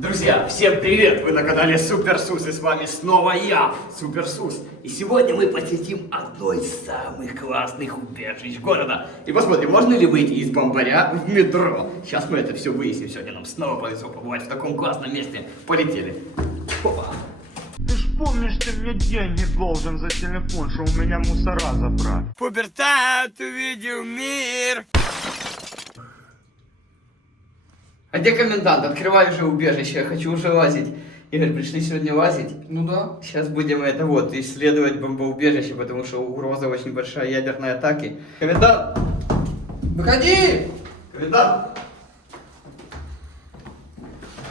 Друзья, всем привет! Вы на канале Суперсус, и с вами снова я, Суперсус. И сегодня мы посетим одно из самых классных убежищ города. И посмотрим, можно ли выйти из бомбаря в метро. Сейчас мы это все выясним. Сегодня нам снова повезло побывать в таком классном месте. Полетели. Опа. Ты ж помнишь, ты мне деньги должен за телефон, что у меня мусора забрать. Пубертат увидел мир. А где комендант? Открывай уже убежище, я хочу уже лазить. Игорь, пришли сегодня лазить? Ну да. Сейчас будем исследовать бомбоубежище, потому что угроза очень большая ядерной атаки. Комендант! Выходи! Комендант!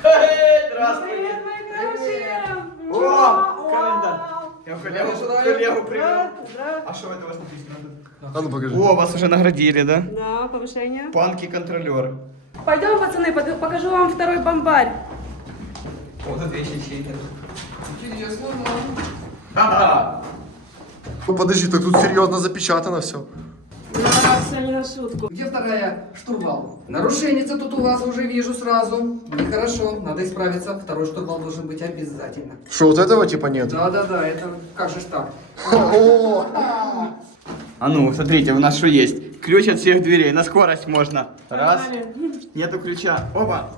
Эй, здравствуйте! Привет, мои хорошие! О, комендант! Я коллегу привел. Здравствуйте. А что это у вас написано? А ну покажи. О, вас уже наградили, да? Да, повышение. Панки-контролеры. Пойдем, пацаны, покажу вам второй бомбарь. О, тут вещи чьи-то. Интересно, Ха-ха! Ну подожди, так тут серьезно запечатано все. Да, все не на шутку. Где вторая штурвал? Нарушенница тут у вас уже вижу сразу. Нехорошо, надо исправиться. Второй штурвал должен быть обязательно. Что, вот этого типа нет? Да-да-да, это как же ж так? О, А ну, смотрите, у нас что есть? Ключ от всех дверей, на скорость можно. Раз. Погнали. Нету ключа. Опа.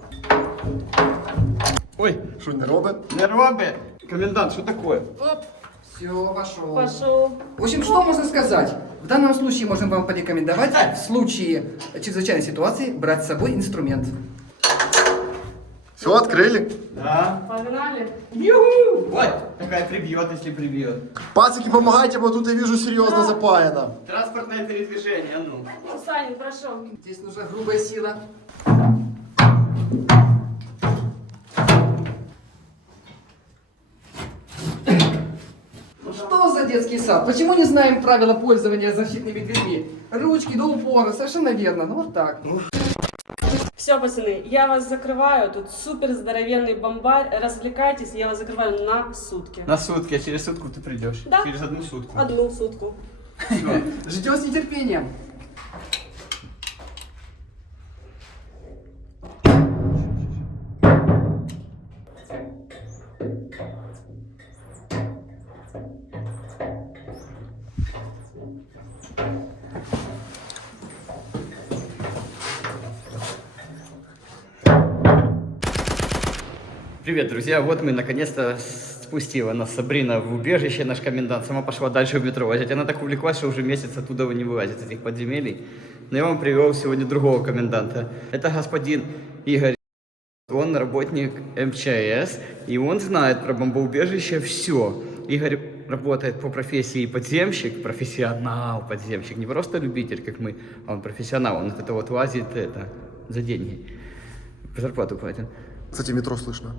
Ой, что, не робот? не робит. Комендант, что такое? Оп, все, пошел. Пошел. В общем, что можно сказать? В данном случае можем вам порекомендовать в случае чрезвычайной ситуации брать с собой инструмент. Все, открыли? Да. Погнали. Юху! Ой, такая прибьет, если прибьет. Пацики, помогайте, вот тут я вижу серьезно запаяно. Транспортное передвижение, а ну. Саня, прошу. Здесь нужна грубая сила. Что за детский сад? Почему не знаем правила пользования защитными дверьми? Ручки до упора, совершенно верно. Ну вот так. Все, пацаны, я вас закрываю. Тут супер здоровенный бомбарь. Развлекайтесь, я вас закрываю на сутки. На сутки, а через сутку ты придешь. Да. Через одну сутку. Одну сутку. Всё. Ждем с нетерпением. Привет, друзья! Вот мы наконец-то спустила нас Сабрина в убежище, наш комендант. Сама пошла дальше в метро лазить. Она так увлеклась, что уже месяц оттуда не вылазит, из этих подземелий. Но я вам привел сегодня другого коменданта. Это господин Игорь. Он работник МЧС, и он знает про бомбоубежище все. Игорь работает по профессии подземщик, профессионал подземщик. Не просто любитель, как мы, а он профессионал. Он это вот лазит за деньги. Зарплату платит. Кстати, метро слышно.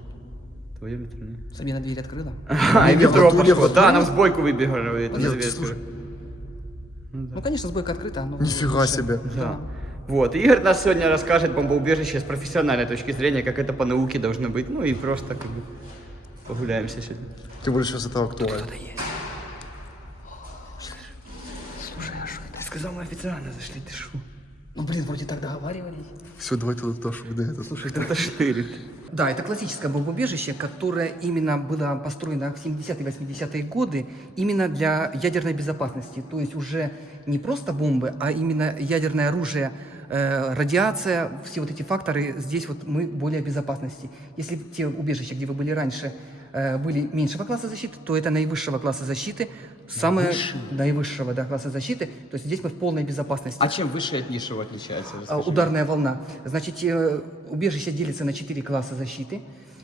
Твое метро, не? Сабина дверь открыла? И Не, метро вот тут пошло. я Да, вот- нам с бойку выбегали. это Нет, на дверь. слушай. Ну, конечно, сбойка открыта. но Нифига лучше. себе. Да. Вот. Игорь нас сегодня расскажет бомбоубежище с профессиональной точки зрения, как это по науке должно быть. Ну и просто как бы погуляемся сегодня. Тем более сейчас это актуально. Слушай, а что ты сказал, мы официально зашли, ты шо? Ну, блин, вроде так договаривались. Все, давай туда тоже это. Слушай, это штырит. Да, это классическое бомбоубежище, которое именно было построено в 70-е 80-е годы именно для ядерной безопасности. То есть уже не просто бомбы, а именно ядерное оружие, радиация, все вот эти факторы, здесь вот мы более безопасности. Если те убежища, где вы были раньше, были меньшего класса защиты, то это наивысшего класса защиты, самое наивысшего класса защиты, то есть здесь мы в полной безопасности. А чем выше от низшего отличается? Расскажи. Ударная волна. Значит, убежище делится на 4 класса защиты.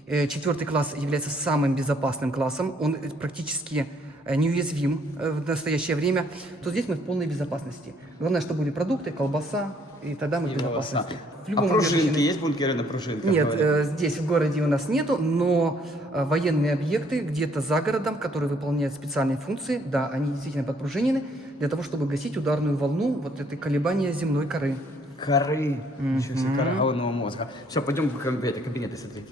Четвертый класс является самым безопасным классом. Он практически неуязвим в настоящее время. То здесь мы в полной безопасности. Главное, чтобы были продукты, колбаса, и тогда мы в безопасности. В А любом пружинки убежище- есть бункеры на пружинках? Нет, говорят? здесь в городе у нас нету, но военные объекты где-то за городом, которые выполняют специальные функции, да, они действительно подпружинены для того, чтобы гасить ударную волну, вот это колебание земной коры. Коры. Ничего себе, кора головного мозга. Все, пойдем в кабинеты смотреть.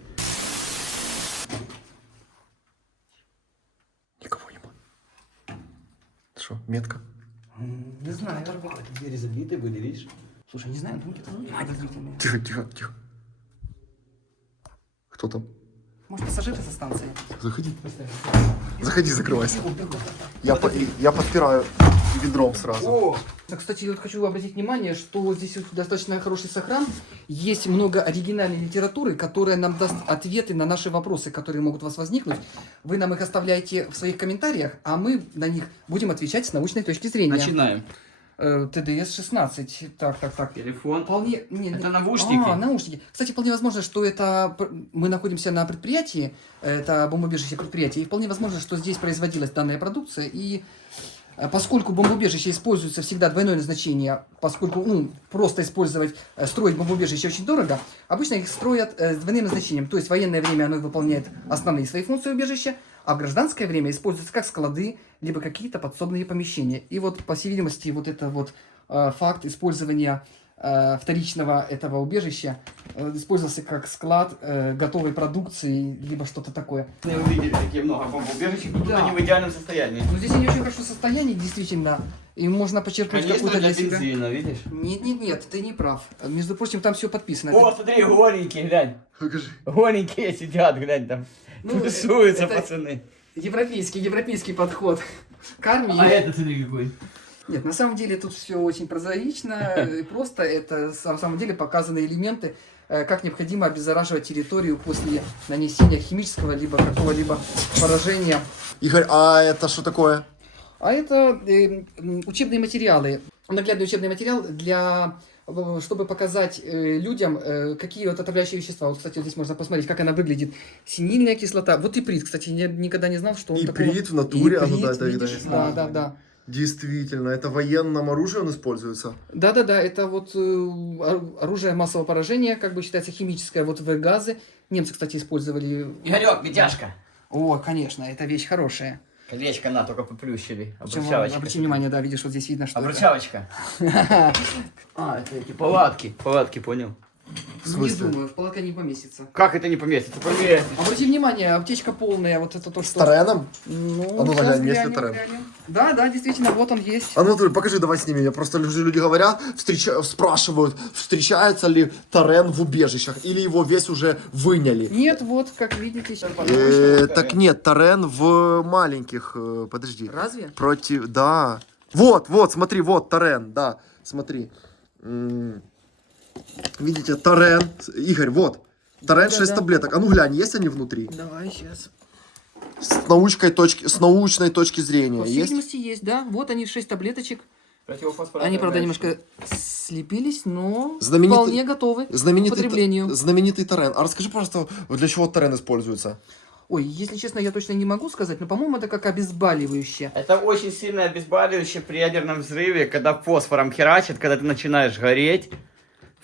Никого не было. Что, метка? Не знаю. Двери забиты были, видишь? Слушай, не знаю, там где-то подозрительные. Тихо, тихо, тихо. Кто там? Может, пассажиры со станции? Заходи. Заходи, закрывайся. Я подпираю ведром сразу. О! Кстати, вот хочу обратить внимание, что здесь вот достаточно хороший сохран. Есть много оригинальной литературы, которая нам даст ответы на наши вопросы, которые могут у вас возникнуть. Вы нам их оставляете в своих комментариях, а мы на них будем отвечать с научной точки зрения. Начинаем. ТДС-16. Так. Телефон. Вполне... Это наушники? Наушники. Кстати, вполне возможно, что это... Мы находимся на предприятии, это бомбоубежище предприятия, и вполне возможно, что здесь производилась данная продукция, и поскольку бомбоубежище используется всегда двойное назначение, поскольку просто строить бомбоубежище очень дорого, обычно их строят с двойным назначением. То есть в военное время оно выполняет основные свои функции убежища, а в гражданское время используются как склады, либо какие-то подсобные помещения. И вот, по всей видимости, вот это вот факт использования вторичного этого убежища использовался как склад готовой продукции, либо что-то такое. Мы увидели такие много бомбоубежищ, тут Да. они в идеальном состоянии. Но здесь они в очень хорошем состоянии, действительно, и можно почерпнуть Конечно, какую-то для для себя. бензина, видишь? Нет, ты не прав. Между прочим, там все подписано. О, смотри, голенькие, глянь. Покажи. Голенькие сидят, глянь там. Ну, Тусуются, это- пацаны. Европейский подход к армии. А это, смотри, какой. Нет, на самом деле тут все очень прозаично и просто. Это на самом деле показаны элементы, как необходимо обеззараживать территорию после нанесения химического либо какого-либо поражения. Игорь, а это что такое? А это учебные материалы, наглядный учебный материал чтобы показать людям, какие вот отравляющие вещества. Вот, кстати, вот здесь можно посмотреть, как она выглядит. Синильная кислота. Вот иприт, кстати, я никогда не знал, что он такой. Иприт в натуре, а ну да, Иприт, это видишь? видно. Да. Действительно, это в военном оружии он используется. Да, это вот оружие массового поражения, как бы считается химическое, вот в газы. Немцы, кстати, использовали. Игорек, Витяшка. О, конечно, это вещь хорошая. Колечко на, только поплющили. Причем, Обручалочка. обрати внимание, да, видишь, вот здесь видно, что Обручалочка. А, это эти палатки. Палатки, понял. В Не смысле? думаю, в палатке не поместится. Как это не поместится? Поместится. Обрати внимание, аптечка полная, вот это то, С что... тареном? Ну, А ну, сейчас глянь, есть ли глянем, тарен? глянем. Да, действительно, вот он есть. А ну, покажи, давай сними. Меня просто люди говорят, спрашивают, встречается ли тарен в убежищах, или его весь уже выняли. Нет, вот, как видите. сейчас. Так нет, тарен в маленьких, подожди. Разве? Против, да. Вот, смотри, вот тарен, да, смотри. Видите, тарен, Игорь, вот. Тарен 6 таблеток. А ну глянь, есть они внутри? Давай, сейчас. С научной точки зрения По всей есть? видимости, есть, да. Вот они, 6 таблеточек. Противофосфорная Они, правда, гаечка. немножко слепились, но Знаменитый- вполне готовы к употреблению. Знаменитый тарен. А расскажи, пожалуйста, для чего тарен используется? Ой, если честно, я точно не могу сказать, но, по-моему, это как обезболивающее. Это очень сильное обезболивающее при ядерном взрыве, когда фосфором херачит, когда ты начинаешь гореть.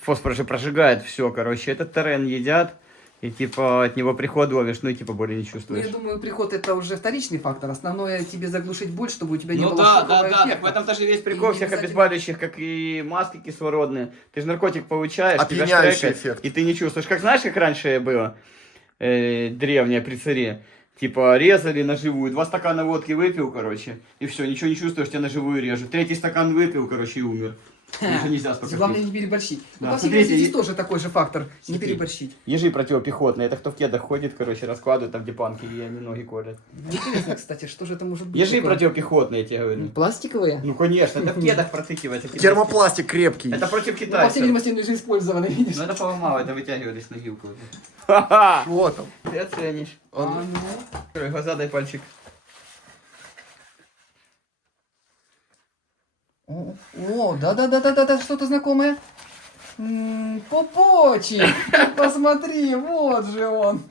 Фосфор же прожигает все, короче. Этот терен едят, и типа от него приход ловишь, ну и типа боли не Ну, чувствуешь. я думаю, приход это уже вторичный фактор. Основное тебе заглушить боль, чтобы у тебя не Ну было да, шокового так в эффекта. этом тоже весь И прикол не всех обязательно- обезболивающих, как и маски кислородные. Ты же наркотик получаешь, тебя Опьяняющий штрекает, эффект. и ты не чувствуешь. Как знаешь, как раньше было, древнее при царе? Типа резали на живую, 2 стакана водки выпил, короче, и все, ничего не чувствуешь, тебя на живую режут. 3-й стакан выпил, короче, и умер. Уже нельзя столько Главное пить. не переборщить. Да, Ну, по всей смотрите, видимости, здесь и- тоже такой же фактор. Не Смотри. переборщить. Ежи противопехотные, это кто в кедах ходит, короче, раскладывают там, где панки, и они ноги колят. Ну, интересно, кстати, что же это может быть? Ежи такое? противопехотные, я тебе говорю. Пластиковые? Ну, конечно, это в кедах протыкивается. китайские. Термопластик крепкий. Это против Ну, по всей китайцев. видимости, они же использованы, видишь? Ну, это поломало, это вытягивали с ногилку. Ха-ха! Вот там. Ты оценишь. А, ну. Открой глаза, дай пальчик. О, да, что-то знакомое. Пупочек! Посмотри, вот же он.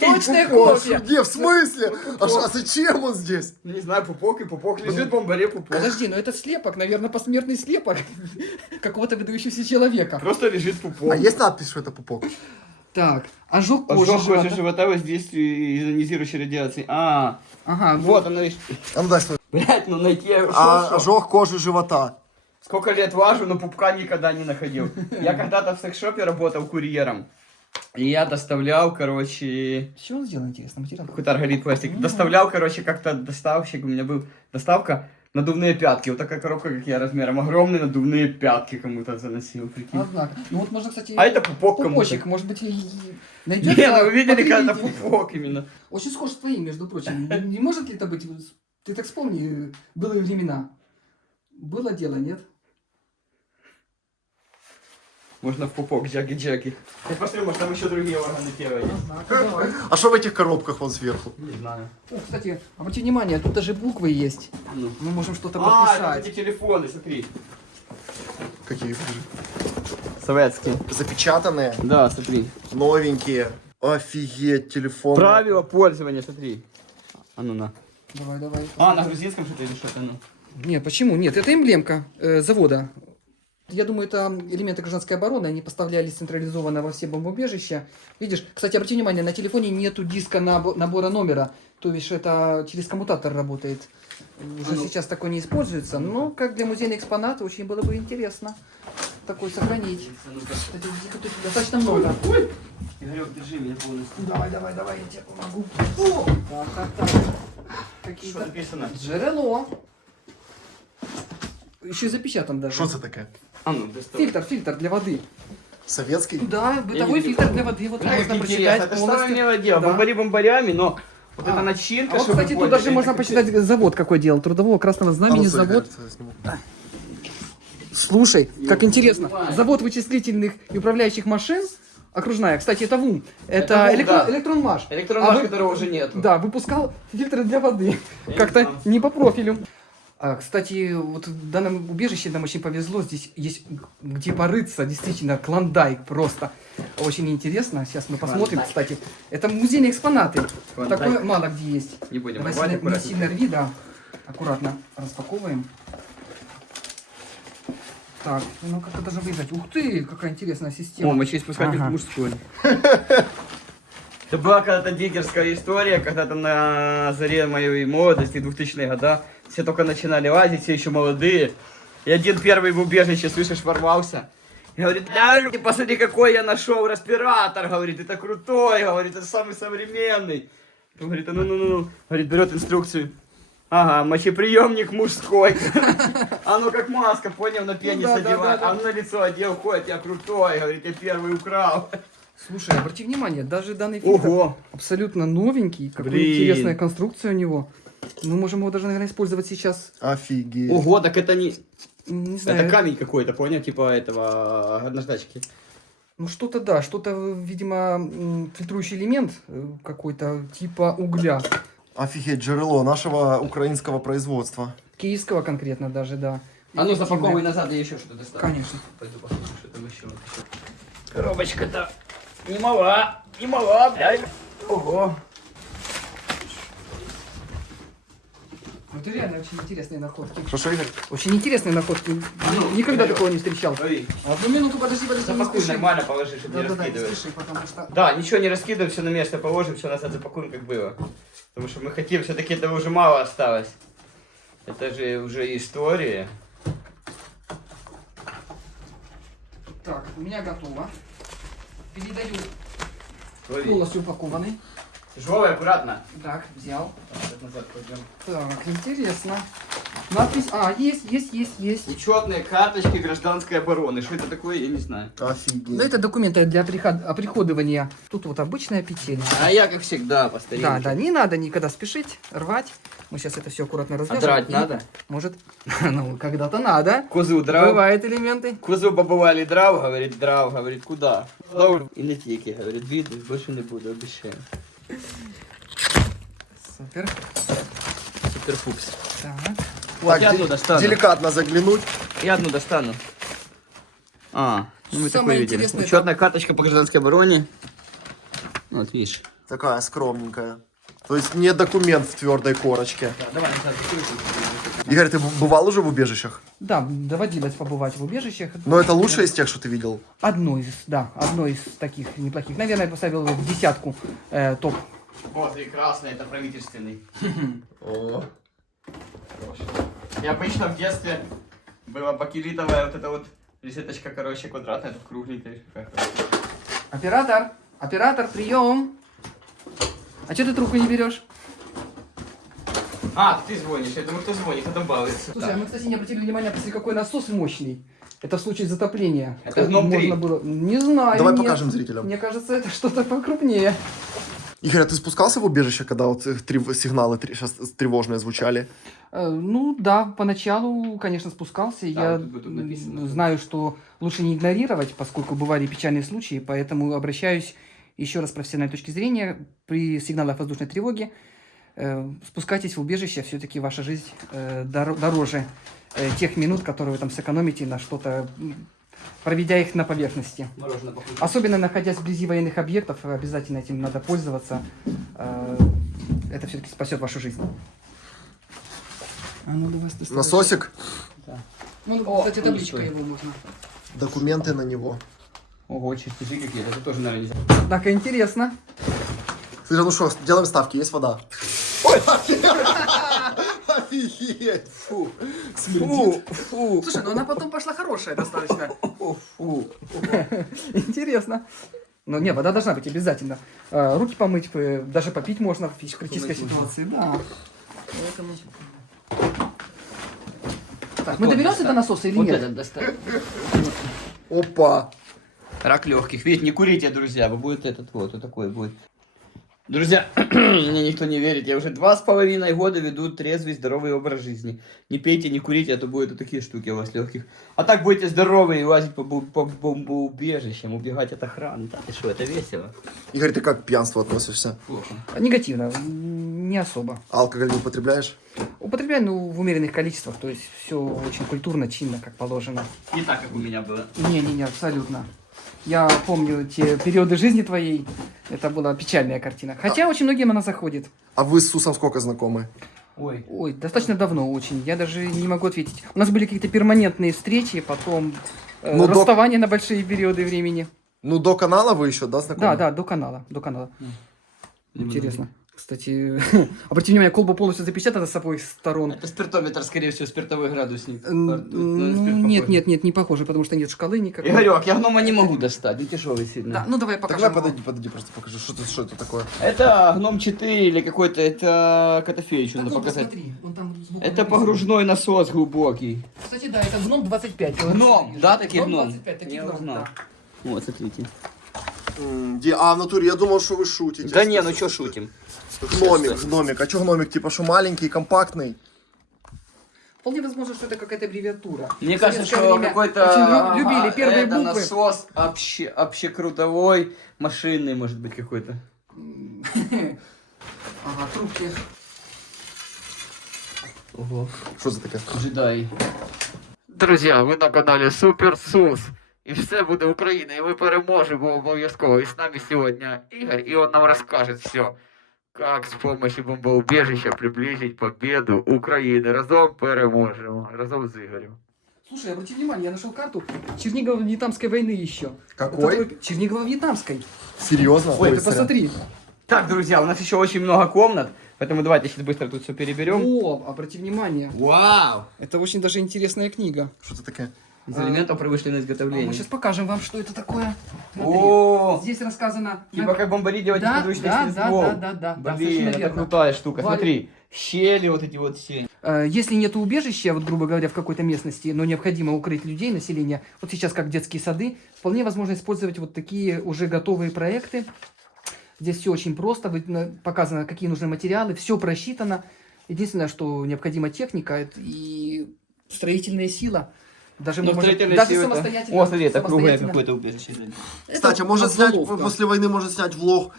Точная копия. Где, в смысле? А зачем он здесь? Ну, не знаю, пупок и пупок. Лежит в бомбаре пупок. Подожди, но это слепок, наверное, посмертный слепок какого-то выдающегося человека. Просто лежит пупок. А есть надпись, что это пупок? Так, ожог кожи Ожог кожи живота. живота, воздействие ионизирующей радиации. А, Ага, вот оно, видишь. А ну дай свой. Блять, ну найти я шо. Ожог кожи живота. Сколько лет важу, но пупка никогда не находил. Я когда-то в секс-шопе работал курьером. И я доставлял, короче, С чего он сделан, интересно, материал? какой-то арголит пластик. Доставлял, короче, как-то доставщик, у меня был доставка. Надувные пятки. Вот такая коробка, как я, размером. Огромные надувные пятки кому-то заносил, прикинь. Однако. Ну вот можно, кстати, А это пупок кому-то. пупочек, может быть, и Не, найдется. ну вы видели, когда потребитель. пупок именно. Очень схож с твоим, между прочим. Не может ли это быть? Ты так вспомни, былые времена. Было дело, нет? Можно в пупок, Джаки-Джаки. Я посмотрю, может там еще другие органы тела есть. Давай. А что в этих коробках вон сверху? Не знаю. О, кстати, обрати внимание, тут даже буквы есть. Ну. Мы можем что-то А, это подписать. эти телефоны, смотри. Какие? Советские. Запечатанные, Да, смотри. новенькие. Офигеть, телефон. Правила пользования, смотри. А ну на. Давай, давай. А, на грузинском что-то или что-то, ну. Нет, почему? Нет, это эмблемка завода. Я думаю, это элементы гражданской обороны, они поставлялись централизованно во все бомбоубежища. Видишь, кстати, обрати внимание, на телефоне нету диска набора номера, то есть это через коммутатор работает. Уже сейчас такое не используется, но как для музейных экспонатов очень было бы интересно такой сохранить. Кстати, тут их достаточно много. Игорек, держи меня полностью. Давай, давай, давай, я тебе помогу. О! Так, так, так. Что Какие-то... написано? Джерело. Еще и запечатан даже. Что это такое? А ну, доставай. Фильтр для воды. Советский? Да, бытовой не фильтр для воды. Вот Как можно интересно, прочитать это же полностью. самое милое дело. Да. Бомбари бомбарями, но вот эта начинка, А вот, чтобы кстати, тут поняли, даже это можно как посчитать завод какой делал. Трудового Красного Знамени завод. Слушай, как интересно. понимаю. Завод вычислительных и управляющих машин. Окружная. Кстати, это ВУМ. Это Это ВУМ, да. электронмаш. Электронмаш, А вы- которого уже нету. Да, выпускал фильтры для воды. Я Как-то не знал. не по профилю. Кстати, вот в данном убежище нам очень повезло. Здесь есть где порыться. Действительно, клондайк просто. Очень интересно. Сейчас мы посмотрим, Клондайк. кстати. Это музейные экспонаты. Клондайк. Такое мало где есть. Не будем Давай рвать, не аккуратненько. сильно рви, да. Аккуратно распаковываем. Так, ну как это даже выиграть? Ух ты, какая интересная система. О, мочеиспускатель Ага. мужской. Это была когда-то дикерская история, когда-то на заре моей молодости, 2000-е годы, все только начинали лазить, все еще молодые. И один первый в убежище, слышишь, ворвался. И говорит, люди, посмотри, какой я нашел респиратор, говорит, это крутой, говорит, это самый современный. Говорит, ну, говорит, берет инструкцию. Ага, мочеприемник мужской. Оно как маска, понял, на пенис да, одевает. да. А на лицо одел, ходит, я крутой, говорит, я первый украл. Слушай, обрати внимание, даже данный фильтр Ого! абсолютно новенький. Какая Блин. интересная конструкция у него. Мы можем его даже, наверное, использовать сейчас. Офигеть. Ого, так это не... Не знаю. Это камень какой-то, понял, типа этого наждачки. Ну что-то да, что-то, видимо, фильтрующий элемент какой-то типа угля. Офигеть, джерело нашего украинского производства. Киевского конкретно даже, да. А ну запаковывай Эффективное. назад, я еще что-то достану. Конечно. Пойду посмотрю, что там еще. Коробочка-то не мала, блядь. Ого. Это реально очень интересные находки. Что, Игорь? Очень интересные находки. Никогда такого не встречал. Ой, Одну минуту, подожди, не запакуй спеши. нормально, положи, чтобы не Да-да-да, не раскидывать. спеши, потому что... Да, ничего не раскидываем, все на место положим, все назад запакуем, как было. Потому что мы хотим, все-таки этого уже мало осталось. Это же уже история. Так, у меня готово. Передаю Лови. полностью упакованный. Тяжелый, аккуратно. Так, взял. Так, назад пойдем. Так, интересно. Надпись... есть. Учетные карточки гражданской обороны. Что это такое, я не знаю. Офигеть. Ну, это документы для оприходования. Тут вот обычная петель. А я, как всегда, по старинке. Да, не надо никогда спешить, рвать. Мы сейчас это все аккуратно развяжем. А драть И, надо? Может, ну, когда-то надо. Козу драл. Бывают элементы. Козу побывали драв, говорит, куда? И на тики, говорит, видно, больше не буду, обещаю. Супер. Супер-пупс. Так. Вот, Так, я одну достану. деликатно заглянуть. Я одну достану. А, ну мы Самое такое видели. интересное, Учетная карточка по гражданской обороне. Вот, видишь. Такая скромненькая. То есть не документ в твердой корочке. Да, давай, назад, Игорь, ты бывал уже в убежищах? Да, доводилось побывать в убежищах. Но это лучшее из тех, что ты видел? Одно из таких неплохих. Наверное, я поставил его в десятку топ. Вот, и красный, это правительственный. О. И обычно в детстве была бакелитовая вот эта вот резеточка, короче, квадратная, тут кругленькая. Оператор, прием. А что ты трубку не берешь? А, ты звонишь, я думаю, кто звонит, кто там балуется. Слушай, а мы, кстати, не обратили внимания, посмотри, какой насос мощный. Это в случае затопления. Это гном 3. Можно было... Не знаю, Давай нет. покажем зрителям. Мне кажется, это что-то покрупнее. Игорь, а ты спускался в убежище, когда вот сигналы сейчас тревожные звучали? Ну да, поначалу, конечно, спускался. Я вот тут написано. знаю, что лучше не игнорировать, поскольку бывали печальные случаи, поэтому обращаюсь еще раз с профессиональной точки зрения. При сигналах воздушной тревоги спускайтесь в убежище, все-таки ваша жизнь дороже тех минут, которые вы там сэкономите на что-то, проведя их на поверхности. Мороженое покушать. Особенно находясь вблизи военных объектов, обязательно этим надо пользоваться. Это все-таки спасет вашу жизнь. А ну, давай, ты Насосик, Ну, О, кстати, табличка стой. его можно. документы на него. Ого, чертежи какие-то, это тоже, наверное, нельзя. Так, интересно. Слушай, ну что, делаем ставки, есть вода? Ой, офигеть! Фу, смердит. Фу. Слушай, ну она потом пошла хорошая достаточно. Фу. Интересно. Ну, не, вода должна быть обязательно. Руки помыть, даже попить можно в критической ситуации. Да. Поэтому... Так, мы доберемся до насоса или Вот нет? этот доставь. Опа! Рак легких. Видите, не курите, друзья, будет этот вот такой будет. Друзья, мне никто не верит. Я уже 2,5 года веду трезвый, здоровый образ жизни. Не пейте, не курите, а то будут вот такие штуки у вас легких. А так будете здоровы и лазить по бомбоубежищам, убегать от охраны. Да, ты что, это весело? Игорь, ты как к пьянству относишься? Плохо. Негативно, не особо. Алкоголь не употребляешь? Употребляю, ну, в умеренных количествах, то есть все очень культурно, чинно, как положено. Не так, как у меня было. Не, абсолютно. Я помню те периоды жизни твоей, это была печальная картина. Хотя очень многим она заходит. А вы с Сусом сколько знакомы? Ой. Ой, достаточно давно очень, я даже не могу ответить. У нас были какие-то перманентные встречи, потом Ну, расставания на большие периоды времени. Ну, до канала вы еще, да, знакомы? Да, до канала. Интересно. Кстати, обратите внимание, колба полностью запечатана с обоих сторон. Это спиртометр, скорее всего, спиртовой градусник. Нет, не похоже, потому что нет шкалы никакой. Игорек, я гнома не могу достать, не тяжелый сильно. Да, ну давай Так покажем. давай подойди, просто покажи, что это такое. Это гном 4 или какой-то, это Котофеич, надо показать. Смотри, он там сбоку Это написан. погружной насос глубокий. Кстати, да, это гном 25. Гном, да, таких гном? 25, таких Я гном, узнал. да. Вот, смотрите. А, в натуре, я думал, что вы шутите. Да не, ну чё шутим. Гномик. А чё гномик? Типа, что маленький, компактный? Вполне возможно, что это какая-то аббревиатура. Мне В кажется, советское что время какой-то... очень любили первые это буквы. насос общекрутовой, машинный, может быть, какой-то. Ага, трубки. Ого. Что за таке? Джедай. Друзья, ви на каналі Супер Сус. І все буде Україна, і ми переможемо обов'язково. І з нами сьогодні Ігор, і він нам розкаже все. Как с помощью бомбоубежища приблизить победу Украины. Разом переможемо. Разом з Ігорем. Слушай, обрати внимание, я нашел карту Чернигово-Вьетнамской войны еще. Какой? Чернигово-Вьетнамской. Серьезно? Ой, ты сорян. посмотри. Так, друзья, у нас еще очень много комнат, поэтому давайте сейчас быстро тут все переберем. О, обрати внимание. Вау! Это очень даже интересная книга. Что это такое? Из элементов промышленного Мы изготовления. сейчас покажем вам, что это такое. Смотри. О, Здесь рассказано... типа как бомбардировать Да, подручных да, ствол. да, Блин, совершенно это верно. крутая штука. Валя- Смотри, щели вот эти вот все. Если нет убежища, вот грубо говоря, в какой-то местности, но необходимо укрыть людей, население, вот сейчас как детские сады, вполне возможно использовать вот такие уже готовые проекты. Здесь все очень просто, показано, какие нужны материалы, все просчитано. Единственное, что необходима техника и строительная сила. Даже, Ну, может, строительная даже сила это- самостоятельно. О, смотри, это круглое самостоятельно. какое-то убежище. Это Кстати, может снять, отголовка. после войны можно снять влог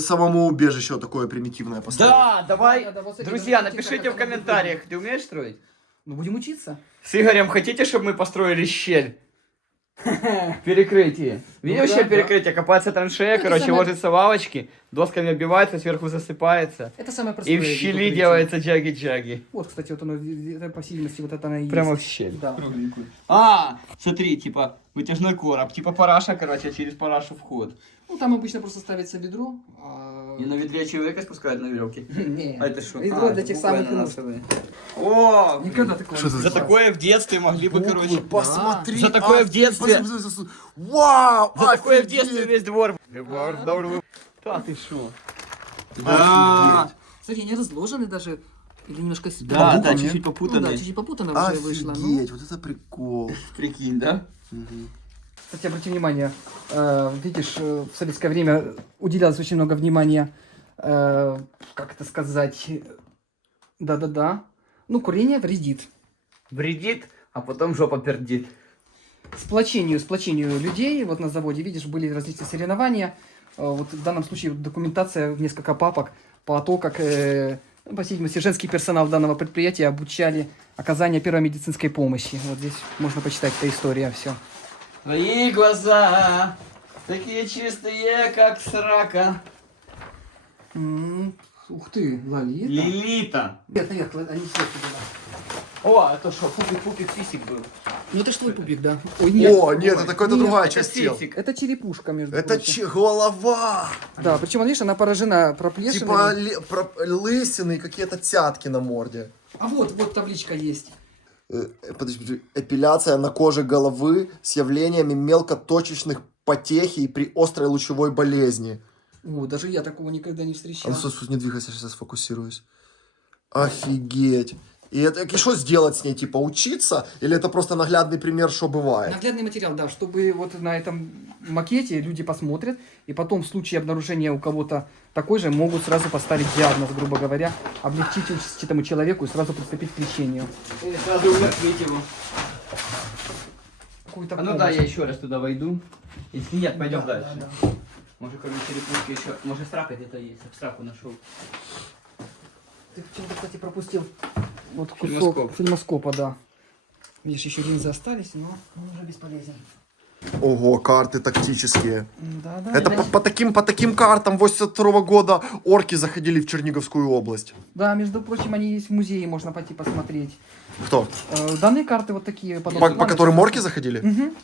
самому убежище вот такое примитивное поставить. Да, давай, Да, вот с этим друзья, напишите, напишите как в это комментариях, ты умеешь строить? Мы будем учиться. С Игорем хотите, чтобы мы построили щель? Перекрытие. Видишь, Ну да, щель да. перекрытия? Копается траншея, Это короче, самое- ложится лавочки, досками оббивается, сверху засыпается. Это самое простое. И в вид щели укрытия. делается джаги-джаги. Вот, кстати, вот оно, это по сильности, вот это она и есть. Прямо в щель. Да. Кругленькую. А, смотри, типа вытяжной короб, типа параша, короче, через парашу вход. Ну, там обычно просто ставится ведро. И на ведре человека спускают на веревке. Не. А это что? Ведро для это тех буквы самых нужд. ананасовые. О! Никогда такого Что не за За слышал. такое в детстве могли бы, короче. Посмотри. За такое в детстве. Вау! За такое в офигеть! детстве весь двор. Да ты шо? Смотри, они разложены даже Или немножко Да, попутанно. чуть-чуть попутанный. Ну да, чуть-чуть попутанно уже вышло. Ну, Офигеть, вот это прикол. Прикинь, да? кстати, обрати внимание, видишь, в советское время уделялось очень много внимания, как это сказать, да-да-да, ну, курение вредит. Вредит, а потом жопа пердит. Сплочению людей, вот на заводе, видишь, были различные соревнования, вот в данном случае документация, несколько папок по то, как, по всей видимости, женский персонал данного предприятия обучали оказанию первой медицинской помощи. Вот здесь можно почитать эту историю, все. Твои глаза такие чистые, как срака. Ух ты, Лолита. Лилита. Нет, наверх, они сверху были. О, это что, пупик фисик был. Ну это ж твой пупик, да. Ой, нет. О, нет, это какая-то другая Это часть тела. фисик. Это черепушка, между Это прочим. голова. Да, причем, видишь, она поражена проплешинами. Типа лысины и какие-то цятки на морде. А вот табличка есть. Подожди, эпиляция на коже головы с явлениями мелкоточечных потехий при острой лучевой болезни. О, даже я такого никогда не А встречал. ну, стой, не двигайся, сейчас сфокусируюсь. Офигеть. И это и что сделать с ней? Типа учиться? Или это просто наглядный пример, что бывает? Наглядный материал, да, чтобы вот на этом макете люди посмотрят, и потом в случае обнаружения у кого-то такой же могут сразу поставить диагноз, грубо говоря, облегчить этому человеку и сразу приступить к лечению. Или сразу умертвить его. Какую-то А ну да, я еще раз туда войду. Если нет, пойдем Да, дальше. да, да. Может, кроме черепушки еще. Может, срака где-то есть. Сраку нашел. Ты почему-то, кстати, пропустил вот кусок Фильмоскоп. фильмоскопа, да. Видишь, еще линзы остались, но он уже бесполезен. Ого, карты тактические. Да, да. Это по таким картам 82 года орки заходили в Черниговскую область. Да, между прочим, они есть в музее, можно пойти посмотреть. Кто? Данные карты вот такие. По которым орки заходили? Угу.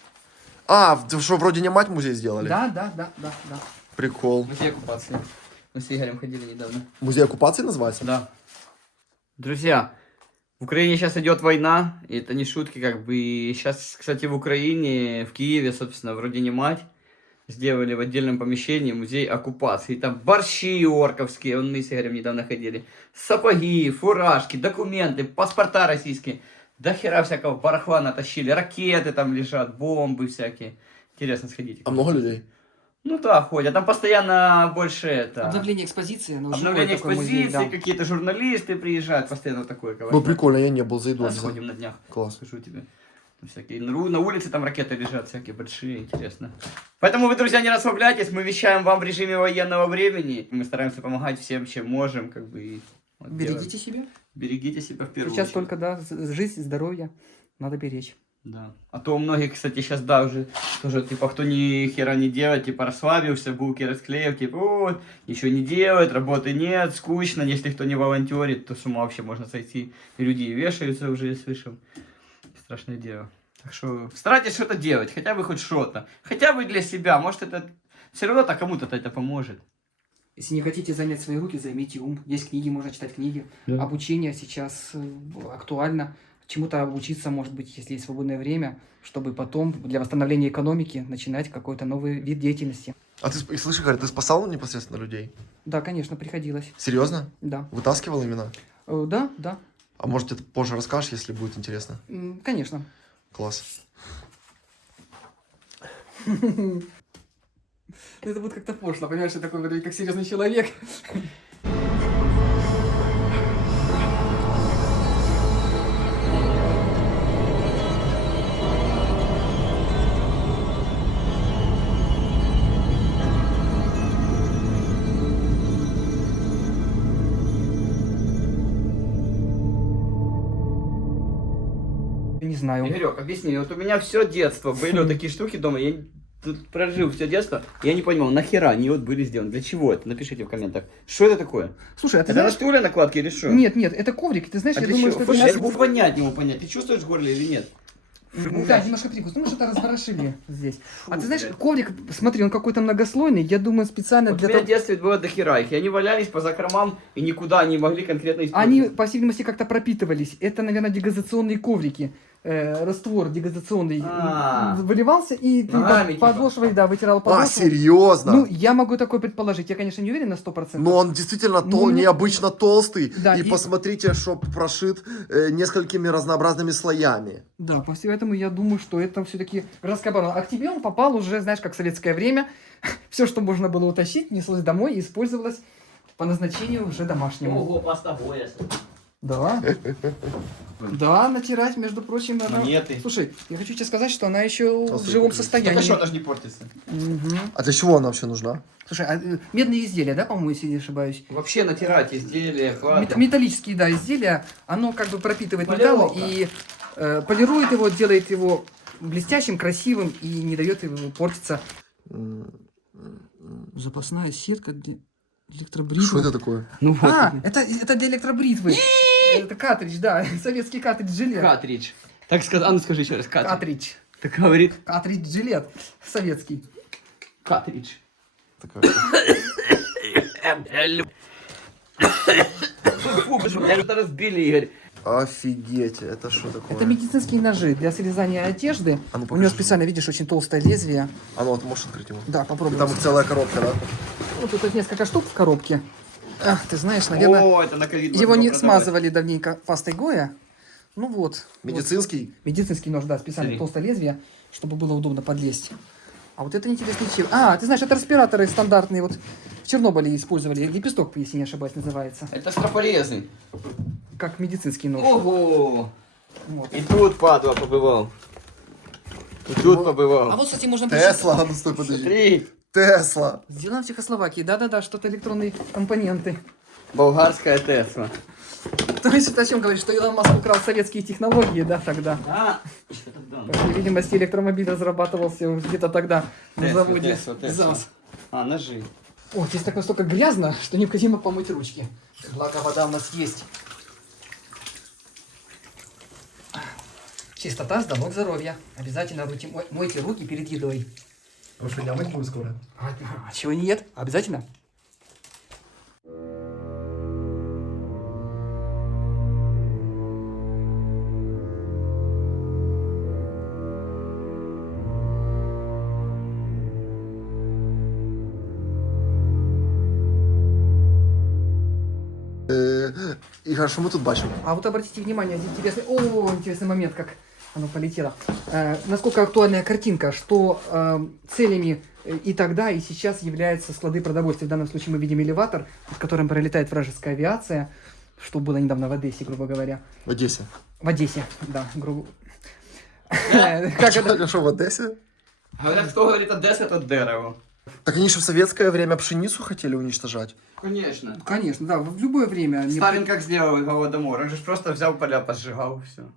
А, что, вроде не мать музей сделали? Да. Прикол. Музей оккупации. Мы с Игорем ходили недавно. Музей оккупации называется? Да. Друзья, в Украине сейчас идет война, и это не шутки, как бы. И сейчас, кстати, в Украине, в Киеве, собственно, вроде не мать, сделали в отдельном помещении музей оккупации. Там борщи орковские, вон мы с Игорем недавно ходили, сапоги, фуражки, документы, паспорта российские. До хера всякого барахла натащили, ракеты там лежат, бомбы всякие. Интересно, сходите. А много людей? Ну да, ходят. Там постоянно больше это... Обновление экспозиции. оно Обновление живой такой музей, экспозиции, да. какие-то журналисты приезжают, постоянно такое. Ну, прикольно, я не был, зайду. Да, обязательно. сходим на днях. Класс. Скажу тебе. Там всякие, на улице там ракеты лежат, всякие большие, интересно. Поэтому вы, друзья, не расслабляйтесь, мы вещаем вам в режиме военного времени. Мы стараемся помогать всем, чем можем, как бы. И вот Берегите себя. делаем. Берегите себя в первую Сейчас очередь. только, да, жизнь, здоровье надо беречь. Да. А то у многих, кстати, сейчас, да, уже тоже, типа, кто ни хера не делает, типа, расслабился, булки расклеил, типа, вот, ничего не делает, работы нет, скучно, если кто не волонтерит, то с ума вообще можно сойти. И люди вешаются уже, я слышал. Страшное дело. Так что старайтесь что-то делать, хотя бы хоть что-то. Хотя бы для себя, может, это все равно-то кому-то это поможет. Если не хотите занять свои руки, займите ум. Есть книги, можно читать книги. Да. Обучение сейчас актуально. Чему-то учиться, может быть, если есть свободное время, чтобы потом для восстановления экономики начинать какой-то новый вид деятельности. А ты, слышишь, Игорь, ты спасал непосредственно людей? Да, конечно, приходилось. Серьезно? Да. Вытаскивал именно? Да. А может, это позже расскажешь, если будет интересно? Конечно. Класс. Это будет как-то пошло, понимаешь, я такой вроде как серьезный человек. Не знаю. Игорек, объясни, вот у меня все детство были вот такие штуки дома, я тут прожил все детство, я не понимал, нахера они вот были сделаны, для чего это? Напишите в комментах. Что это такое? Слушай, а ты Это на знаешь... стуле накладки или что? Нет, это коврик. Ты знаешь, А я для думаю, чего? что Слушай, это... я могу понять, не могу понять. Ты чувствуешь в горле или нет? Да, немножко прикус. Ну, мы что-то разворошили здесь. А ты знаешь, блядь. коврик, смотри, он какой-то многослойный. Я думаю, специально Вот у для меня того... в детстве было до хера их, и они валялись по закромам и никуда не могли конкретно использовать. Они, по всей видимости, как-то пропитывались. Это, наверное, дегазационные коврики. раствор дегазационный А. выливался, и ты Ногами, типа. подошвой, да, вытирал А, подошву. серьезно? Ну, я могу такое предположить. Я, конечно, не уверен на 100%. Но он действительно Ну, необычно толстый. да, и, и- посмотрите, что прошит несколькими разнообразными слоями. Да, по всему этому я думаю, что это все-таки гражданская оборона. А к тебе он попал уже, знаешь, как в советское время. Все, что можно было утащить, неслось домой и использовалось по назначению уже домашнему. Ого, паста Гояс. Да. Да, натирать, между прочим, она... Монеты. Слушай, я хочу тебе сказать, что она еще в Толстый живом купил. Так состоянии. а что, она же не портится? Мгм. А для чего она вообще нужна? Слушай, а, медные изделия, да, по-моему, если не ошибаюсь? Вообще натирать изделия, хватит. Металлические, да, изделия, оно как бы пропитывает металл Полировка. и полирует его, делает его блестящим, красивым и не дает ему портиться. Запасная сетка для электробритвы. Что это такое? Ну вот. А, это для электробритвы. Это картридж, да, советский картридж жилет. Картридж. Так сказать, а ну скажи еще раз, картридж. Картридж. Так говорит Картридж жилет. Советский. картридж. Такая. Фу, меня что-то разбили, Игорь. Офигеть, это что такое? Это медицинские ножи для срезания одежды. А ну, У покажи. него специально, видишь, очень толстое лезвие. А ну вот можешь открыть его? Да, попробуй. Там их целая коробка, да? Вот тут несколько штук в коробке. Ах, ты знаешь, наверное, О, это на ковид. его не продавать. смазывали давненько пастой Гоя. Ну вот. Медицинский? Вот. Медицинский нож, да, специально Смотри. толстое лезвие, чтобы было удобно подлезть. А вот это интересный чип. А, ты знаешь, это респираторы стандартные. Вот в Чернобыле использовали. Лепесток, если не ошибаюсь, называется. Это стропорезы. Как медицинский нож. Ого. Вот. И тут падла побывал. И тут А побывал. вот, кстати, можно Тесла, а ну стой, подожди. Смотри. Тесла. Сделано в Чехословакии. Да-да-да, что-то электронные компоненты. Болгарская Тесла. То есть это о чем говорит, что Илон Маск украл советские технологии, да, тогда? А, что-то да. По всей видимости, электромобиль разрабатывался где-то тогда на Тесла, заводе Тесла, Тесла. ЗАЗ. А, ножи. О, здесь так настолько грязно, что необходимо помыть ручки. Благо вода у нас есть. Чистота – залог здоровья. Обязательно мойте руки перед едой. Потому что я мыть буду скоро. А чего нет? Обязательно. Игорь, что мы тут бачим? А вот обратите внимание, интересный, интересный момент, как оно полетело. Насколько актуальная картинка, что целями и тогда, и сейчас являются склады продовольствия. В данном случае мы видим элеватор, над которым пролетает вражеская авиация, что было недавно в Одессе, грубо говоря. В Одессе. В Одессе, да, грубо. Как это? Что, в Одессе? Говорят, кто говорит Одесса, тот дерево. Так они же в советское время пшеницу хотели уничтожать. Конечно. Конечно, да, в любое время. Сталин как сделал Голодомор? Он же просто взял поля, поджигал, все.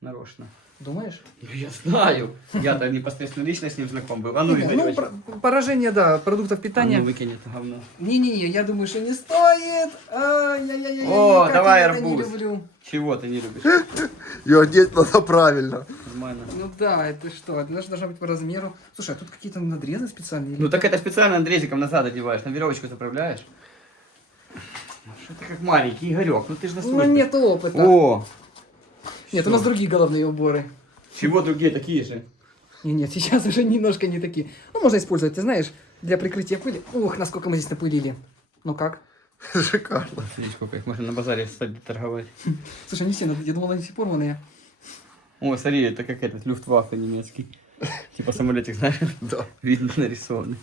Нарочно. Думаешь? Ну, я знаю. Я-то непосредственно лично с ним знаком был. А ну, Игорь, Ну, очень. поражение, да, продуктов А питания. ну, выкинь это говно. Не-не-не, я думаю, что не стоит. Ай-яй-яй-яй, О, как давай я это не арбуз. люблю. Чего ты не любишь? И одеть надо правильно. Нормально. Ну да, это что, это должно быть по размеру. Слушай, а тут какие-то надрезы специальные? Ну так это специально надрезиком назад одеваешь, на веревочку заправляешь. Что ты как маленький Игорек, ну ты же на Ну службе. нет опыта. О! Нет, у нас другие головные уборы. Чего другие такие же? Нет, сейчас уже немножко не такие. Ну, можно использовать, ты знаешь, для прикрытия пыли. Ух, насколько мы здесь напылили. Ну как? Шикарно. Смотри, сколько их можно на базаре стать торговать. Слушай, они все, я думал, они все порванные. О, смотри, это как этот люфтваффе немецкий. Типа самолетик, знаешь, Да. видно нарисованный.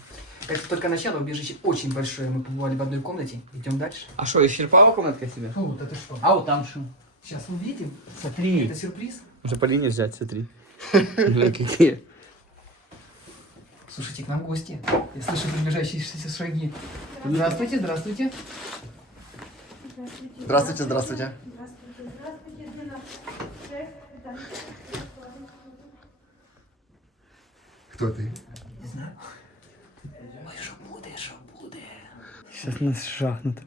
Это только начало, убежище очень большое. Мы побывали в одной комнате. Идем дальше. А что, исчерпала комнатка себя? Ну, вот это что? А вот там что? Сейчас увидим. Смотри. Это сюрприз. Уже по линии взять, смотри. Глянь, какие. Слушайте, к нам гости. Я слышу приближающиеся шаги. Здравствуйте, здравствуйте. Здравствуйте, здравствуйте. Кто ты? Не знаю. Ой, що буде, що буде. Сейчас нас шахнут.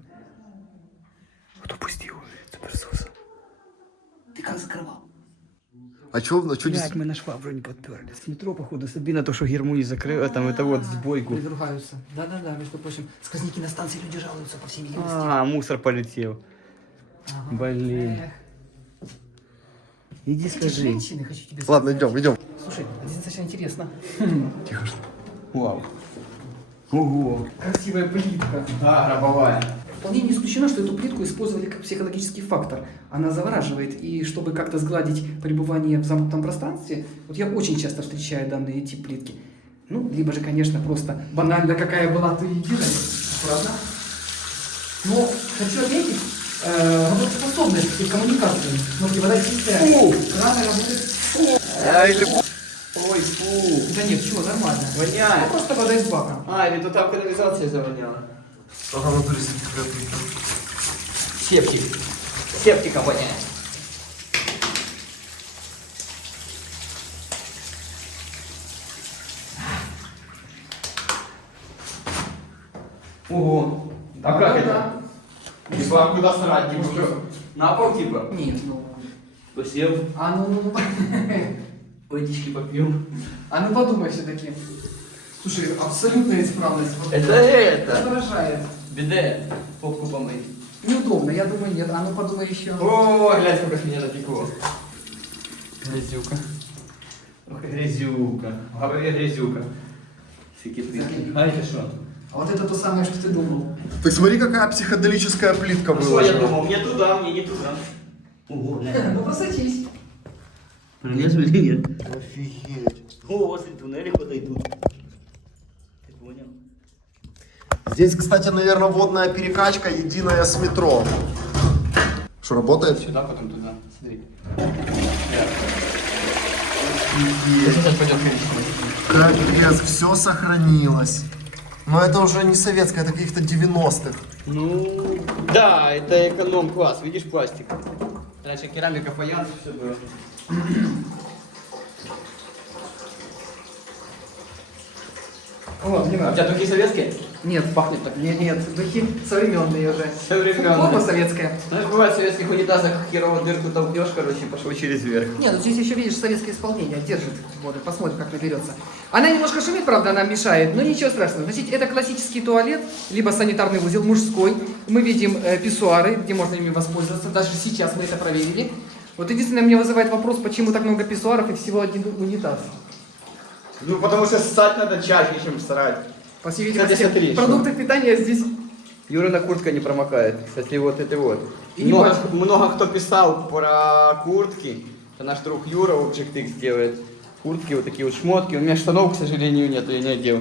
Кто пустил? Это Персуса. Ты как закрывал? А чё, Як ми на швабру не подперли. С метро, походу, собі на то, що герму не закрила, там это вот сбойку. Разругаются. Да-да-да, между прочим. Сквозняки на станции люди жалуются, по всей видимости. А, мусор полетел. Ага. Блин. Эх. Иди Эти скажи. женщины, хочу тебе сказать. Ладно, идем. Слушай, это достаточно интересно. Тихо. Вау. Ого. Красивая плитка. Да, гробовая. Вполне не исключено, что эту плитку использовали как психологический фактор. Она завораживает, и чтобы как-то сгладить пребывание в замкнутом пространстве, вот я очень часто встречаю данный тип плитки. Ну, либо же, конечно, просто банально, какая была, то и делай. Правда? Но хочу отметить работоспособность и коммуникацию. Смотри, вода чистая, краны работают. Ой, фу. Да нет, чего, нормально. Воняет. Просто вода из бака. А, или тут там канализация завоняла. Ага, в натуре Септик. Септиком воняет. Ого. А как это? Типа, куда срать? Типа, что? На пол, типа? Нет, ну. Посел. А ну. Водички попил. А ну подумай все-таки. Слушай, абсолютная исправность. Вот Это. поражает. Биде. Попку помыть. Неудобно, я думаю, нет. А ну подумай еще. О, глянь, сколько с меня натекло. Грязюка. Ох, и грязюка. В голове грязюка. Закинь. А это что? А вот это то самое, что ты думал. Так смотри, какая психоделическая плитка Ну что я выложена. думал? Мне туда, мне не туда. Ого, глянь. Ну посадись. Пролез или нет? Офигеть. О, возле туннеля куда идут. Ты понял? Здесь, кстати, наверное, водная перекачка единая с метро. Что, работает? Сюда, потом туда. Смотри. Офигеть. Сейчас пойдет Капец, все сохранилось. Но это уже не советское, это каких-то 90-х. Ну, да, это эконом-класс. Видишь, пластик. Раньше керамика, фаянс, все было. Вот, не У надо. тебя духи советские? Нет, пахнет так. Нет, духи современные уже. Современные. Форма советская. Знаешь, бывает в советских унитазах херово дырку толкнешь, короче, пошел через верх. Нет, ну здесь еще видишь советское исполнение, держит воду, посмотрим, как наберется. Она немножко шумит, правда, она мешает, но ничего страшного. Значит, это классический туалет, либо санитарный узел мужской. Мы видим писсуары, где можно ими воспользоваться. Даже сейчас мы это проверили. Вот единственное, мне вызывает вопрос, почему так много писсуаров и всего один унитаз. Ну, потому что ссать надо чаще, чем срать. По всей Кстати, видимости, смотри, в продуктах питания здесь... Юрина куртка не промокает. Кстати, вот это вот. И не Много, важно. много кто писал про куртки. Это наш друг Юра Object-X делает. Куртки, вот такие вот шмотки. У меня штанов, к сожалению, нет, я не одел.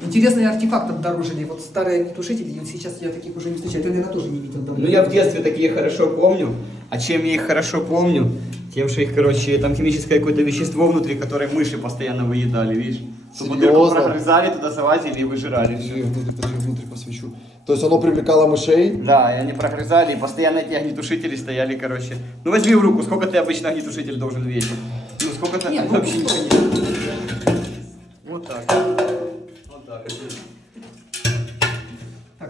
Интересный артефакт обнаружили. Вот старые тушители, вот сейчас я таких уже не встречаю. Ты, наверное, тоже не видел давно. Ну, я в детстве такие хорошо помню. А чем я их хорошо помню? Тем, что их, короче, там химическое какое-то вещество внутри, которое мыши постоянно выедали, видишь? Чтобы дырку Серьезно? прогрызали, туда залазили и выжирали. Внутрь посвечу. То есть оно привлекало мышей? Да, и они прогрызали, и постоянно эти огнетушители стояли, короче. Ну возьми в руку, сколько ты обычно огнетушитель должен весить? Ну сколько ты Нет, вообще ну, не. Вот так. Вот так.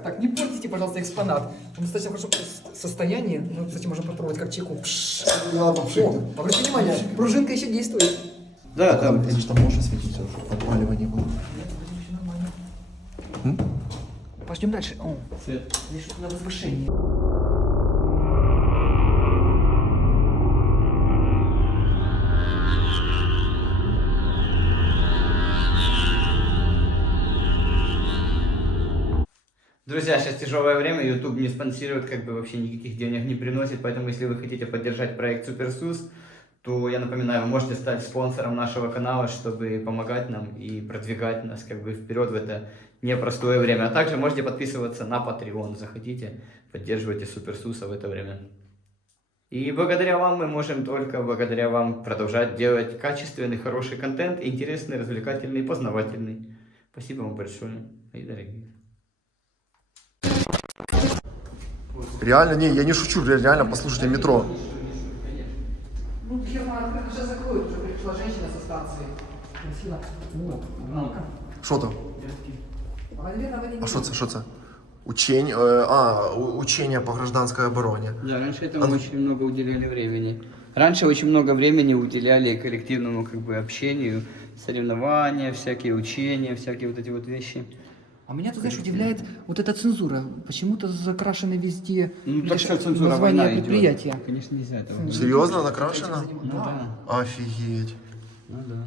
Так, не портите, пожалуйста, экспонат. Он достаточно хорошо в состоянии. Ну, кстати, можно попробовать как чеку. Пш. Надо О, обратите внимание, пружинка еще действует. Да, там. Ты же там можешь осветить, чтобы подпаливание было. Пойдем дальше. О, Свет. здесь что-то на возвышении. Друзья, сейчас тяжелое время, YouTube не спонсирует, как бы вообще никаких денег не приносит, поэтому если вы хотите поддержать проект SuperSUS, то я напоминаю, вы можете стать спонсором нашего канала, чтобы помогать нам и продвигать нас как бы вперед в это непростое время. А также можете подписываться на Patreon, заходите, поддерживайте SuperSUS в это время. И благодаря вам мы можем только благодаря вам продолжать делать качественный, хороший контент, интересный, развлекательный, познавательный. Спасибо вам большое, мои дорогие. Реально, не, я не шучу, реально, послушайте, метро. Ну, фирма открыта, сейчас закроют, уже пришла женщина со станции. Красиво. Вот, рамка. Що там? А що что? це? Учення по гражданській обороні. Да, раньше этому очень много уделяли времени. Раньше очень много времени уделяли коллективному как бы общению, соревнования, всякие учения, всякие вот эти вот вещи. А меня, ты знаешь, удивляет вот эта цензура. Почему-то закрашены везде Ну, так лишь что цензура, название война идет. предприятия. Конечно, нельзя этого. Серьезно, накрашено? Ну да. Офигеть. Ну да.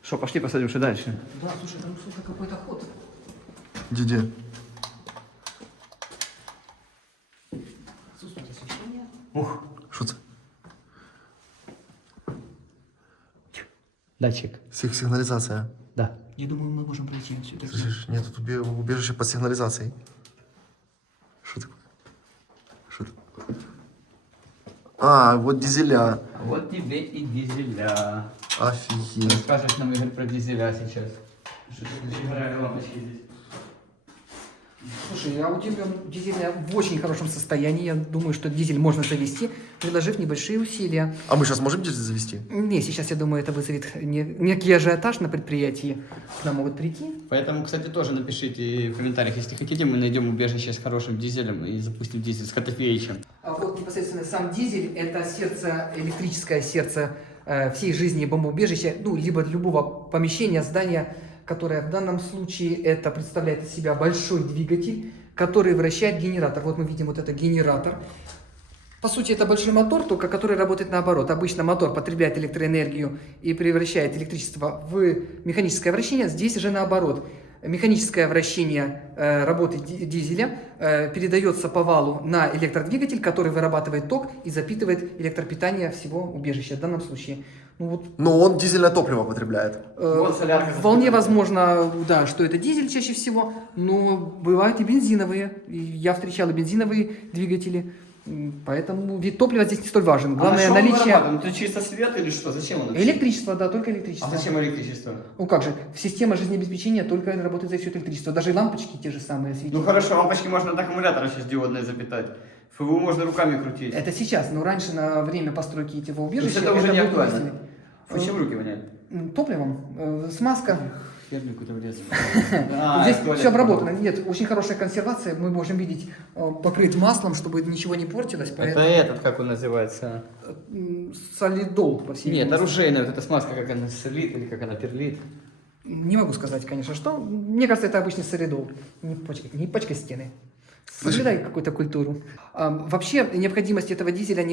Что, пошли посмотрим, что дальше. Да, слушай, там что-то какой-то ход. Где? Отсутствует освещение. Ух, Что это? датчик. Сигнализация. Да. Я думаю, мы можем пройти отсюда. Слышишь, нет, тут убежище под сигнализацией. Что такое? Что это? А, вот дизеля. Вот тебе и дизеля. Офигеть. Расскажешь нам, Игорь, про дизеля сейчас. Что тут зажигали лампочки здесь? Слушай, я удивлен. Дизель в очень хорошем состоянии. Я думаю, что дизель можно завести, приложив небольшие усилия. А мы сейчас можем дизель завести? Не, сейчас, я думаю, это вызовет некий ажиотаж на предприятии. К нам могут прийти. Поэтому, кстати, тоже напишите в комментариях, если хотите, мы найдем убежище с хорошим дизелем и запустим дизель с Котофеичем. А вот непосредственно сам дизель – это сердце, электрическое сердце всей жизни бомбоубежища, ну, либо любого помещения, здания, которое в данном случае это представляет из себя большой двигатель, который вращает генератор. Вот мы видим вот это генератор. По сути, это большой мотор, только который работает наоборот. Обычно мотор потребляет электроэнергию и превращает электричество в механическое вращение. Здесь же наоборот. Механическое вращение работы дизеля передается по валу на электродвигатель, который вырабатывает ток и запитывает электропитание всего убежища. В данном случае. Ну, вот, Но он дизельное топливо потребляет. Вот солярка. вполне возможно, да, что это дизель чаще всего, но бывают и бензиновые. И я встречал и бензиновые двигатели. Поэтому вид топлива здесь не столь важен. Главное наличие... Это чисто свет или что? Зачем он? Электричество, да, только А электричество. зачем электричество? Ну как же, система жизнеобеспечения только работает за счет электричества. Даже и лампочки те же самые светят. Ну хорошо, лампочки можно от аккумулятора сейчас диодные запитать. ФВУ можно руками крутить. Это сейчас, но раньше на время постройки этого убежища... это уже не было актуально. выставлено. Фу, чем руки воняют? Топливом, смазка. Херню какую-то влезу. Здесь все обработано. Нет, очень хорошая консервация. Мы можем видеть покрыть маслом, чтобы ничего не портилось. Это Поэтому этот, как он называется? солидол, по всей Нет, видимости. оружейная вот эта смазка, как она солит или как она перлит. Не могу сказать, конечно, что. Мне кажется, это обычный солидол. Не пачкай стены. Соблюдай какую-то культуру. Вообще, необходимость этого дизеля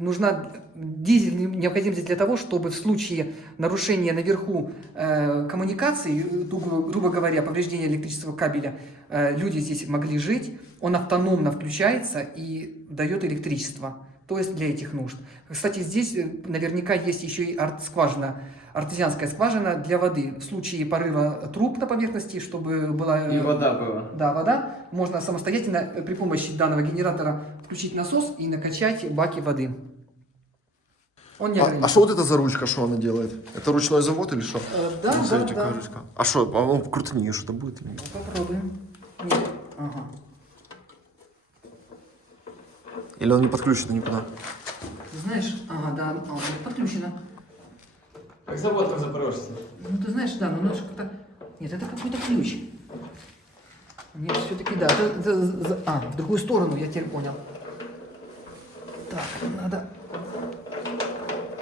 нужна. Дизель необходим здесь для того, чтобы в случае нарушения наверху коммуникаций, грубо говоря, повреждения электрического кабеля, люди здесь могли жить. Он автономно включается и дает электричество. То есть для этих нужд. Кстати, здесь наверняка есть еще и скважина, артезианская скважина для воды. В случае порыва труб на поверхности, чтобы была... И вода была. Да, вода. Можно самостоятельно при помощи данного генератора включить насос и накачать баки воды. Он не А ограничен. что вот это за ручка, что она делает? Это ручной завод или что? Да, Ну, да, смотрите, да. какая ручка. А что, а он крутни, что-то будет? Ну, попробуем. Нет. Ага. Или он не подключен никуда? Ты знаешь, ага, да, подключено. Как завод, как запорожцы. Ну, ты знаешь, да, но немножко как-то... Нет, это какой-то ключ. Нет, все-таки да. В другую сторону, я теперь понял. Так, надо...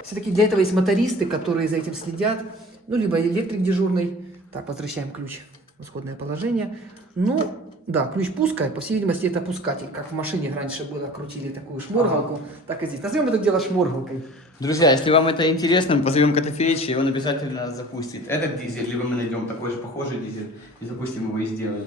Все-таки для этого есть мотористы, которые за этим следят. Ну, либо электрик дежурный. Так, возвращаем ключ в исходное положение. Ну, да, ключ пуска, по всей видимости, это пускатель. Как в машине раньше было, крутили такую шморгалку, так и здесь. Назовем это дело шморгалкой. Друзья, если вам это интересно, мы позовем Котофеича, и он обязательно запустит этот дизель, либо мы найдем такой же похожий дизель и запустим его и сделаем.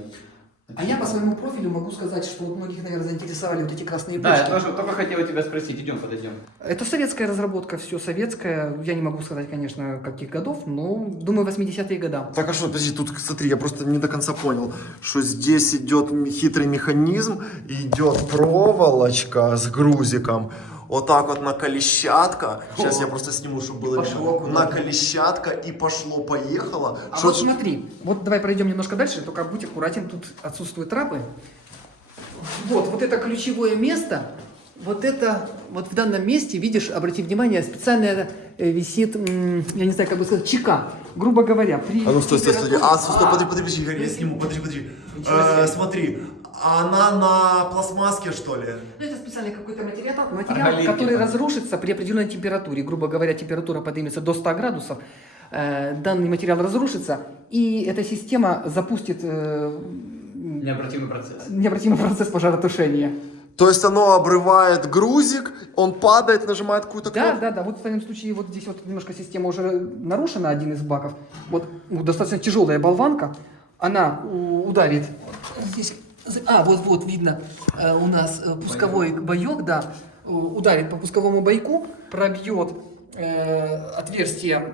А я по своему профилю могу сказать, что вот многих, наверное, заинтересовали вот эти красные Да, я почки. тоже только хотел у тебя спросить, идем подойдем. Это советская разработка, все советское. Я не могу сказать, конечно, каких годов, но думаю, 80-е годы. Так, а что, подожди, тут, смотри, я просто не до конца понял, что здесь идет хитрый механизм, идет проволочка с грузиком, вот так вот на колещатка. Сейчас я просто сниму, чтобы было Пошло видно. На колещатка и пошло-поехало. А Что вот это- смотри, вот давай пройдем немножко дальше, только будь аккуратен, тут отсутствуют трапы. Вот это ключевое место, вот в данном месте, видишь, обрати внимание, специально висит, я не знаю, как бы сказать, чека, грубо говоря. При А ну стой, подожди, подожди, Я сниму, подожди. Ничего себе. Смотри, она на пластмасске, что ли? Ну, это специальный какой-то материал, Арголит, который да. разрушится при определенной температуре. Грубо говоря, температура поднимется до 100 градусов. Данный материал разрушится, и эта система запустит Необратимый процесс. необратимый процесс пожаротушения. То есть оно обрывает грузик, он падает, нажимает какую-то Да, кнопку. да, да. Вот в данном случае вот здесь вот немножко система уже нарушена, один из баков. Вот достаточно тяжелая болванка, она ударит. Здесь, вот видно у нас пусковой боек, да, ударит по пусковому бойку, пробьет отверстие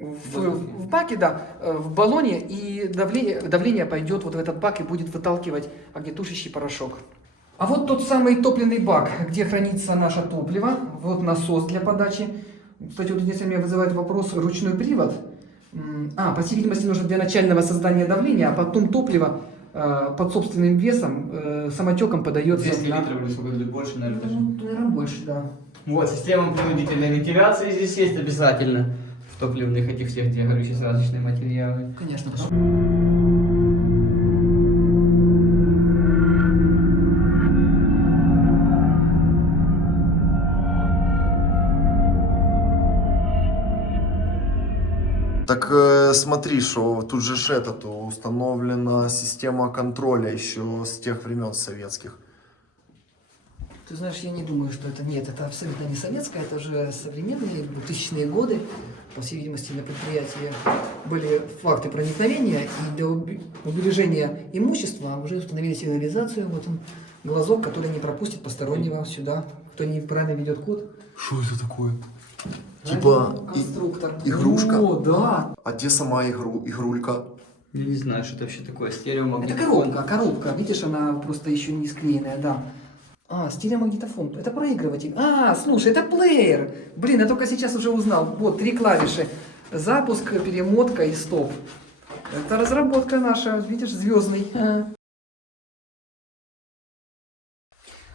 в баке, да, в баллоне, и давление пойдет вот в этот бак и будет выталкивать огнетушащий порошок. А вот тот самый топливный бак, где хранится наше топливо. Вот насос для подачи. Кстати, вот единственное меня вызывает вопрос ручной привод. По всей видимости, нужно для начального создания давления, а потом топливо под собственным весом самотеком подается 200 литров или сколько, больше, наверное, даже. наверное, больше, да. Вот, система принудительной вентиляции здесь есть обязательно. В топливных этих всех, где горюче-смазочные материалы. Конечно. Так смотри, что тут же установлена система контроля еще с тех времен советских. Ты знаешь, я не думаю, что это... Нет, это абсолютно не советское, это уже современные 2000-е годы. По всей видимости, на предприятии были факты проникновения, и для убережения имущества уже установили сигнализацию. Вот он, глазок, который не пропустит постороннего сюда, кто неправильно ведет код. Что это такое? Типа Конструктор. игрушка? О, да. А где сама игрулька? Я не знаю, что это вообще такое. Это Стереомагнитофон. коробка. Видишь, она просто еще не склеенная, да. Стереомагнитофон. Это проигрыватель. Слушай, это плеер. Блин, я только сейчас уже узнал. Вот, 3 клавиши. Запуск, перемотка и стоп. Это разработка наша, видишь, звездный.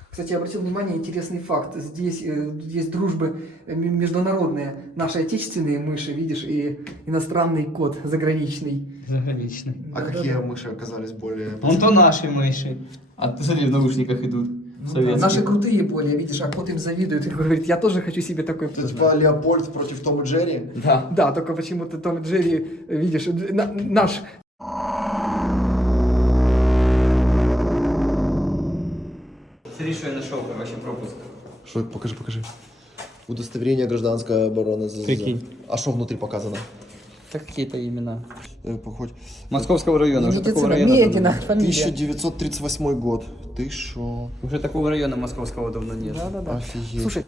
Кстати, я обратил внимание, интересный факт. Здесь есть дружбы международные. Наши отечественные мыши, видишь, и иностранный код, заграничный. Заграничный. А какие мыши оказались более... Вон то наши мыши. А ты смотри, в наушниках идут. Советские. Наши крутые более, видишь, а кот им завидует и говорит, я тоже хочу себе такой. Это типа Леопольд против Том и Джерри? Да. Да, только почему-то Том и Джерри, видишь, наш... Смотри, что я нашел, короче, пропуск. Что, покажи. Удостоверение гражданской обороны ЗЗ. Прикинь. А что внутри показано? Так какие-то имена. Походь. Московского района. Уже такого Медицина, района Медина, давно. фамилия. 1938 год. Ты шо? Уже такого района московского давно нет. Да. Офигеть. Слушай,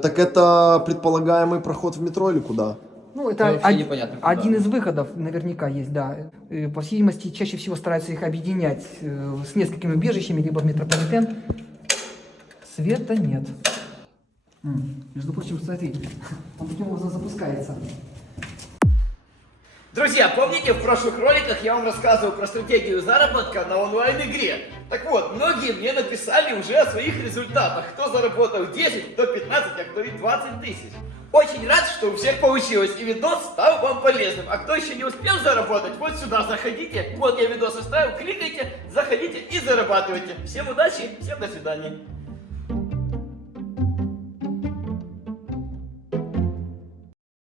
Так это предполагаемый проход в метро или куда? ну это вообще непонятно, куда. один из выходов наверняка есть, да. По всей видимости, чаще всего стараются их объединять с несколькими убежищами, либо в метрополитен. Света нет. Между прочим, смотри, он таким образом запускается. Друзья, помните, в прошлых роликах я вам рассказывал про стратегию заработка на онлайн-игре? Так вот, многие мне написали уже о своих результатах. Кто заработал 10, кто 15, а кто и 20 тысяч. Очень рад, что у всех получилось, и видос стал вам полезным. А кто еще не успел заработать, вот сюда заходите. Вот я видос оставил, кликайте, заходите и зарабатывайте. Всем удачи, всем до свидания.